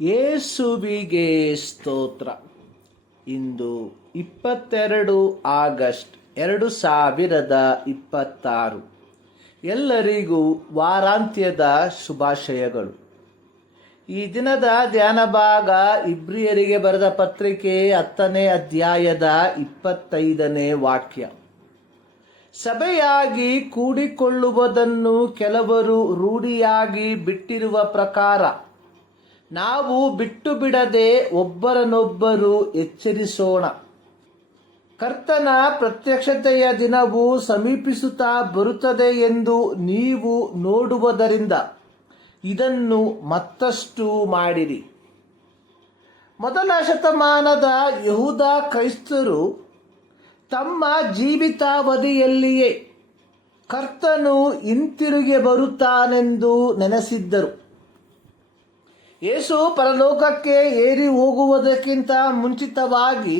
ಯೇಸುವಿಗೆ ಸ್ತೋತ್ರ. ಇಂದು 22 ಆಗಸ್ಟ್ 2026. ಎಲ್ಲರಿಗೂ ವಾರಾಂತ್ಯದ ಶುಭಾಶಯಗಳು. ಈ ದಿನದ ಧ್ಯಾನ ಭಾಗ ಇಬ್ರಿಯರಿಗೆ ಬರೆದ ಪತ್ರಿಕೆ 10ನೇ ಅಧ್ಯಾಯದ 25ನೇ ವಾಕ್ಯ. ಸಭೆಯಾಗಿ ಕೂಡಿಕೊಳ್ಳುವುದನ್ನು ಕೆಲವರು ರೂಢಿಯಾಗಿ ಬಿಟ್ಟಿರುವ ಪ್ರಕಾರ ನಾವು ಬಿಟ್ಟು ಬಿಡದೆ ಒಬ್ಬರನ್ನೊಬ್ಬರು ಎಚ್ಚರಿಸೋಣ. ಕರ್ತನ ಪ್ರತ್ಯಕ್ಷತೆಯ ದಿನವು ಸಮೀಪಿಸುತ್ತಾ ಬರುತ್ತದೆ ಎಂದು ನೀವು ನೋಡುವುದರಿಂದ ಇದನ್ನು ಮತ್ತಷ್ಟು ಮಾಡಿರಿ. ಮೊದಲ ಶತಮಾನದ ಯಹೂದ ಕ್ರೈಸ್ತರು ತಮ್ಮ ಜೀವಿತಾವಧಿಯಲ್ಲಿಯೇ ಕರ್ತನು ಹಿಂತಿರುಗಿ ಬರುತ್ತಾನೆಂದು ನೆನೆಸಿದ್ದರು. ಯೇಸು ಪರಲೋಕಕ್ಕೆ ಏರಿ ಹೋಗುವುದಕ್ಕಿಂತ ಮುಂಚಿತವಾಗಿ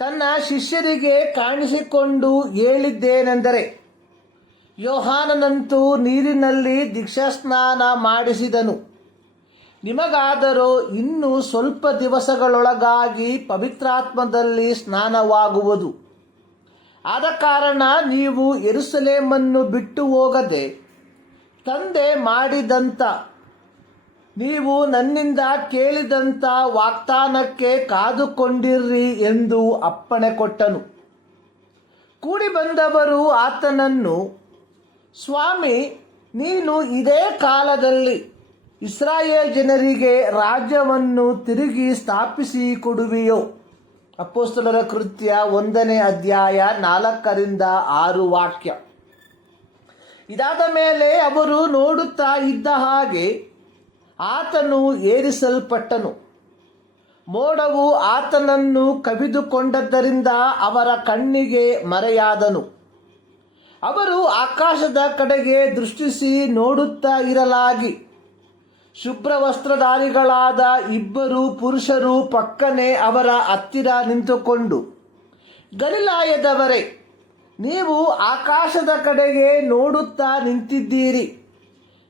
ತನ್ನ ಶಿಷ್ಯರಿಗೆ ಕಾಣಿಸಿಕೊಂಡು ಹೇಳಿದ್ದೇನೆಂದರೆ, ಯೋಹಾನನಂತೂ ನೀರಿನಲ್ಲಿ ದೀಕ್ಷಾಸ್ನಾನ ಮಾಡಿಸಿದನು, ನಿಮಗಾದರೋ ಇನ್ನೂ ಸ್ವಲ್ಪ ದಿವಸಗಳೊಳಗಾಗಿ ಪವಿತ್ರಾತ್ಮದಲ್ಲಿ ಸ್ನಾನವಾಗುವುದು. ಆದ ಕಾರಣ ನೀವು ಯೆರೂಸಲೇಮನ್ನು ಬಿಟ್ಟು ಹೋಗದೆ ತಂದೆ ಮಾಡಿದಂಥ ನೀವು ನನ್ನಿಂದ ಕೇಳಿದಂಥ ವಾಗ್ದಾನಕ್ಕೆ ಕಾದುಕೊಂಡಿರ್ರಿ ಎಂದು ಅಪ್ಪಣೆ ಕೊಟ್ಟನು. ಕೂಡಿ ಬಂದವರು ಆತನನ್ನು, ಸ್ವಾಮಿ, ನೀನು ಇದೇ ಕಾಲದಲ್ಲಿ ಇಸ್ರಾಯೇಲ್ ಜನರಿಗೆ ರಾಜ್ಯವನ್ನು ತಿರುಗಿ ಸ್ಥಾಪಿಸಿ ಕೊಡುವಿಯೋ? ಅಪೊಸ್ತಲರ ಕೃತ್ಯ 1ನೇ ಅಧ್ಯಾಯ 4ರಿಂದ 6 ವಾಕ್ಯ. ಇದಾದ ಮೇಲೆ ಅವರು ನೋಡುತ್ತಾ ಇದ್ದ ಹಾಗೆ ಆತನು ಏರಿಸಲ್ಪಟ್ಟನು. ಮೋಡವು ಆತನನ್ನು ಕವಿದುಕೊಂಡದ್ದರಿಂದ ಅವರ ಕಣ್ಣಿಗೆ ಮರೆಯಾದನು. ಅವರು ಆಕಾಶದ ಕಡೆಗೆ ದೃಷ್ಟಿಸಿ ನೋಡುತ್ತಾ ಇರಲಾಗಿ ಶುಭ್ರವಸ್ತ್ರಧಾರಿಗಳಾದ 2 ಪುರುಷರು ಪಕ್ಕನೆ ಅವರ ಹತ್ತಿರ ನಿಂತುಕೊಂಡು, ಗಲಿಲಾಯದವರೇ, ನೀವು ಆಕಾಶದ ಕಡೆಗೆ ನೋಡುತ್ತಾ ನಿಂತಿದ್ದೀರಿ.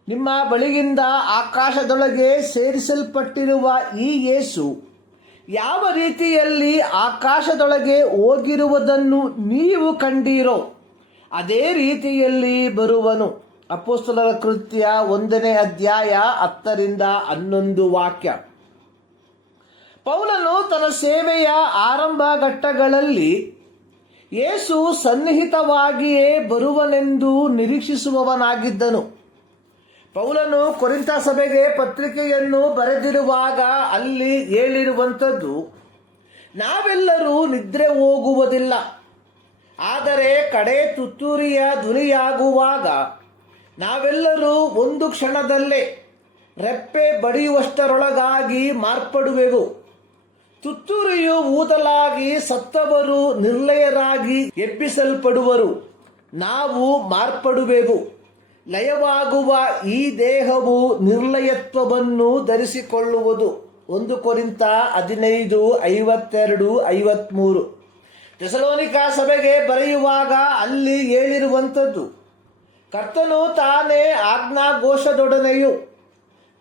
ನಿಮ್ಮ ಬಳಿಯಿಂದ ಆಕಾಶದೊಳಗೆ ಸೇರಿಸಲ್ಪಟ್ಟಿರುವ ಈ ಯೇಸು ಯಾವ ರೀತಿಯಲ್ಲಿ ಆಕಾಶದೊಳಗೆ ಹೋಗಿರುವುದನ್ನು ನೀವು ಕಂಡೀರೋ ಅದೇ ರೀತಿಯಲ್ಲಿ ಬರುವನು. ಅಪೊಸ್ತಲರ ಕೃತ್ಯ 1ನೇ ಅಧ್ಯಾಯ 10ರಿಂದ 11 ವಾಕ್ಯ. ಪೌಲನು ತನ್ನ ಸೇವೆಯ ಆರಂಭ ಘಟ್ಟಗಳಲ್ಲಿ ಯೇಸು ಸನ್ನಿಹಿತವಾಗಿಯೇ ಬರುವನೆಂದು ನಿರೀಕ್ಷಿಸುವವನಾಗಿದ್ದನು. ಪೌಲನು ಕೊರಿಂಥ ಸಭೆಗೆ ಪತ್ರಿಕೆಯನ್ನು ಬರೆದಿರುವಾಗ ಅಲ್ಲಿ ಹೇಳಿರುವಂಥದ್ದು, ನಾವೆಲ್ಲರೂ ನಿದ್ರೆ ಹೋಗುವುದಿಲ್ಲ, ಆದರೆ ಕಡೆ ತುತ್ತೂರಿಯ ಧ್ವನಿಯಾಗುವಾಗ ನಾವೆಲ್ಲರೂ ಒಂದು ಕ್ಷಣದಲ್ಲೇ ರೆಪ್ಪೆ ಬಡಿಯುವಷ್ಟರೊಳಗಾಗಿ ಮಾರ್ಪಡುವೆವು. ತುತ್ತೂರಿಯು ಊದಲಾಗಿ ಸತ್ತವರು ನಿರ್ಲಯರಾಗಿ ಎಬ್ಬಿಸಲ್ಪಡುವರು, ನಾವು ಮಾರ್ಪಡುವೆವು. ಲಯವಾಗುವ ಈ ದೇಹವು ನಿರ್ಲಯತ್ವವನ್ನು ಧರಿಸಿಕೊಳ್ಳುವುದು. 1 ಕೊರಿಂಥ 15:52-53. ಥೆಸಲೋನಿಕ ಸಭೆಗೆ ಬರೆಯುವಾಗ ಅಲ್ಲಿ ಹೇಳಿರುವಂಥದ್ದು, ಕರ್ತನು ತಾನೇ ಆಜ್ಞಾಘೋಷದೊಡನೆಯೂ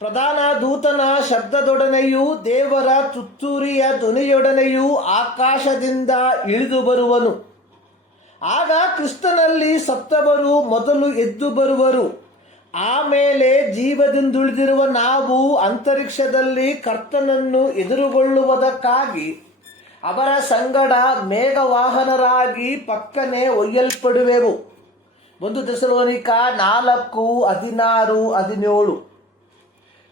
ಪ್ರಧಾನ ದೂತನ ಶಬ್ದದೊಡನೆಯೂ ದೇವರ ತುತ್ತೂರಿಯ ಧ್ವನಿಯೊಡನೆಯೂ ಆಕಾಶದಿಂದ ಇಳಿದು ಬರುವನು. ಆಗ ಕ್ರಿಸ್ತನಲ್ಲಿ ಸತ್ತವರು ಮೊದಲು ಎದ್ದು ಬರುವರು. ಆಮೇಲೆ ಜೀವದಿಂದುಳಿದಿರುವ ನಾವು ಅಂತರಿಕ್ಷದಲ್ಲಿ ಕರ್ತನನ್ನು ಎದುರುಗೊಳ್ಳುವುದಕ್ಕಾಗಿ ಅವರ ಸಂಗಡ ಮೇಘವಾಹನರಾಗಿ ಪಕ್ಕನೆ ಒಯ್ಯಲ್ಪಡುವೆವು. 1 ಥೆಸಲೋನಿಕ 4:16-17.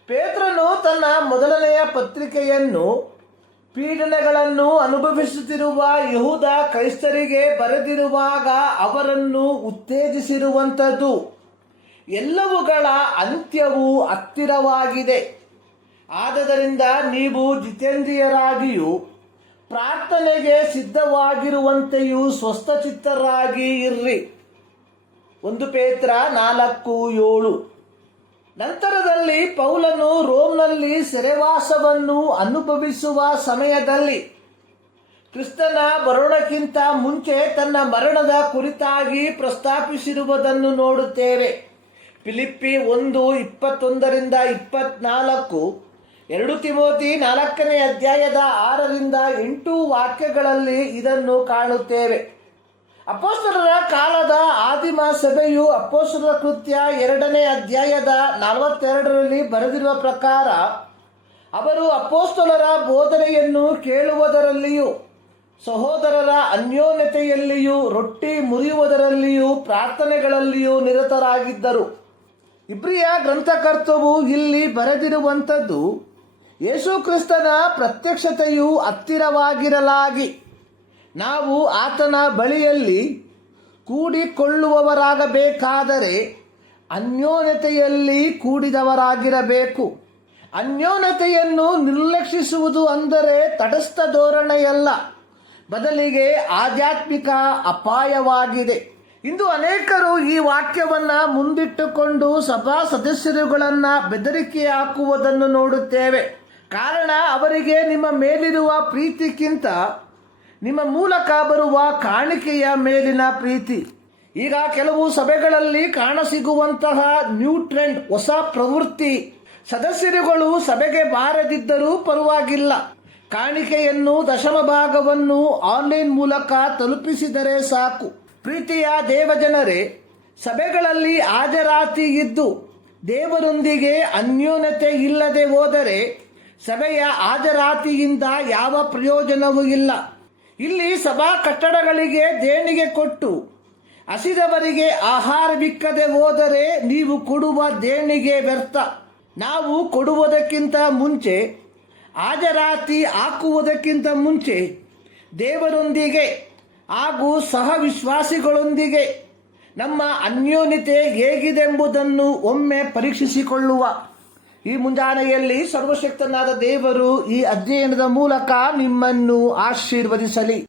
ಪೇತ್ರನು ತನ್ನ ಮೊದಲನೆಯ ಪತ್ರಿಕೆಯನ್ನು ಪೀಡನೆಗಳನ್ನು ಅನುಭವಿಸುತ್ತಿರುವ ಯಹೂದ ಕ್ರೈಸ್ತರಿಗೆ ಬರೆದಿರುವಾಗ ಅವರನ್ನು ಉತ್ತೇಜಿಸಿರುವಂಥದ್ದು, ಎಲ್ಲವುಗಳ ಅಂತ್ಯವು ಹತ್ತಿರವಾಗಿದೆ. ಆದದರಿಂದ ನೀವು ಜಿತೇಂದ್ರಿಯರಾಗಿಯೂ ಪ್ರಾರ್ಥನೆಗೆ ಸಿದ್ಧವಾಗಿರುವಂತೆಯೂ ಸ್ವಸ್ಥಚಿತ್ತರಾಗಿ ಇರ್ರಿ. 1 ಪೇತ್ರ 4:7. ನಂತರದಲ್ಲಿ ಪೌಲನು ರೋಮ್ನಲ್ಲಿ ಸೆರೆವಾಸವನ್ನು ಅನುಭವಿಸುವ ಸಮಯದಲ್ಲಿ ಕ್ರಿಸ್ತನ ಬರೋಣಕ್ಕಿಂತ ಮುಂಚೆ ತನ್ನ ಮರಣದ ಕುರಿತಾಗಿ ಪ್ರಸ್ತಾಪಿಸಿರುವುದನ್ನು ನೋಡುತ್ತೇವೆ. ಫಿಲಿಪ್ಪಿ 1:21-24, 2 ತಿಮೋತಿ 4ನೇ ಅಧ್ಯಾಯದ 6ರಿಂದ 8 ವಾಕ್ಯಗಳಲ್ಲಿ ಇದನ್ನು ಕಾಣುತ್ತೇವೆ. ಅಪೊಸ್ತಲರ ಕಾಲದ ಆದಿಮ ಸಭೆಯು ಅಪೊಸ್ತಲರ ಕೃತ್ಯ 2ನೇ ಅಧ್ಯಾಯದ 42ರಲ್ಲಿ ಬರೆದಿರುವ ಪ್ರಕಾರ ಅವರು ಅಪೊಸ್ತಲರ ಬೋಧನೆಯನ್ನು ಕೇಳುವುದರಲ್ಲಿಯೂ, ಸಹೋದರರ ಅನ್ಯೋನ್ಯತೆಯಲ್ಲಿಯೂ, ರೊಟ್ಟಿ ಮುರಿಯುವುದರಲ್ಲಿಯೂ, ಪ್ರಾರ್ಥನೆಗಳಲ್ಲಿಯೂ ನಿರತರಾಗಿದ್ದರು. ಇಬ್ರಿಯ ಗ್ರಂಥಕರ್ತವು ಇಲ್ಲಿ ಬರೆದಿರುವಂಥದ್ದು ಯೇಸು ಕ್ರಿಸ್ತನ ಪ್ರತ್ಯಕ್ಷತೆಯು ಹತ್ತಿರವಾಗಿರಲಾಗಿ ನಾವು ಆತನ ಬಳಿಯಲ್ಲಿ ಕೂಡಿಕೊಳ್ಳುವವರಾಗಬೇಕಾದರೆ ಅನ್ಯೋನ್ಯತೆಯಲ್ಲಿ ಕೂಡಿದವರಾಗಿರಬೇಕು. ಅನ್ಯೋನ್ಯತೆಯನ್ನು ನಿರ್ಲಕ್ಷಿಸುವುದು ಅಂದರೆ ತಟಸ್ಥ ಧೋರಣೆಯಲ್ಲ, ಬದಲಿಗೆ ಆಧ್ಯಾತ್ಮಿಕ ಅಪಾಯವಾಗಿದೆ. ಇಂದು ಅನೇಕರು ಈ ವಾಕ್ಯವನ್ನು ಮುಂದಿಟ್ಟುಕೊಂಡು ಸಭಾ ಸದಸ್ಯರುಗಳನ್ನು ಬೆದರಿಕೆ ಹಾಕುವುದನ್ನು ನೋಡುತ್ತೇವೆ. ಕಾರಣ ಅವರಿಗೆ ನಿಮ್ಮ ಮೇಲಿರುವ ಪ್ರೀತಿಗಿಂತ ನಿಮ್ಮ ಮೂಲಕ ಬರುವ ಕಾಣಿಕೆಯ ಮೇಲಿನ ಪ್ರೀತಿ. ಈಗ ಕೆಲವು ಸಭೆಗಳಲ್ಲಿ ಕಾಣಸಿಗುವಂತಹ ನ್ಯೂ ಟ್ರೆಂಡ್, ಹೊಸ ಪ್ರವೃತ್ತಿ, ಸದಸ್ಯರುಗಳು ಸಭೆಗೆ ಬಾರದಿದ್ದರೂ ಪರವಾಗಿಲ್ಲ, ಕಾಣಿಕೆಯನ್ನು ದಶಮ ಭಾಗವನ್ನು ಆನ್ಲೈನ್ ಮೂಲಕ ತಲುಪಿಸಿದರೆ ಸಾಕು. ಪ್ರೀತಿಯ ದೇವಜನರೇ, ಸಭೆಗಳಲ್ಲಿ ಹಾಜರಾತಿ ಇದ್ದು ದೇವರೊಂದಿಗೆ ಅನ್ಯೋನ್ಯತೆ ಇಲ್ಲದೆ ಹೋದರೆ ಸಭೆಯ ಹಾಜರಾತಿಯಿಂದ ಯಾವ ಪ್ರಯೋಜನವೂ ಇಲ್ಲ. ಇಲ್ಲಿ ಸಭಾ ಕಟ್ಟಡಗಳಿಗೆ ದೇಣಿಗೆ ಕೊಟ್ಟು ಹಸಿದವರಿಗೆ ಆಹಾರವಿಕ್ಕದೆ ಹೋದರೆ ನೀವು ಕೊಡುವ ದೇಣಿಗೆ ವ್ಯರ್ಥ. ನಾವು ಕೊಡುವುದಕ್ಕಿಂತ ಮುಂಚೆ, ಹಾಜರಾತಿ ಹಾಕುವುದಕ್ಕಿಂತ ಮುಂಚೆ ದೇವರೊಂದಿಗೆ ಹಾಗೂ ಸಹವಿಶ್ವಾಸಿಗಳೊಂದಿಗೆ ನಮ್ಮ ಅನ್ಯೋನ್ಯತೆ ಹೇಗಿದೆಂಬುದನ್ನು ಒಮ್ಮೆ ಪರೀಕ್ಷಿಸಿಕೊಳ್ಳುವ. ಈ ಮುಂಜಾನೆಯಲ್ಲಿ ಸರ್ವಶಕ್ತನಾದ ದೇವರು ಈ ಅಧ್ಯಯನದ ಮೂಲಕ ನಿಮ್ಮನ್ನು ಆಶೀರ್ವದಿಸಲಿ.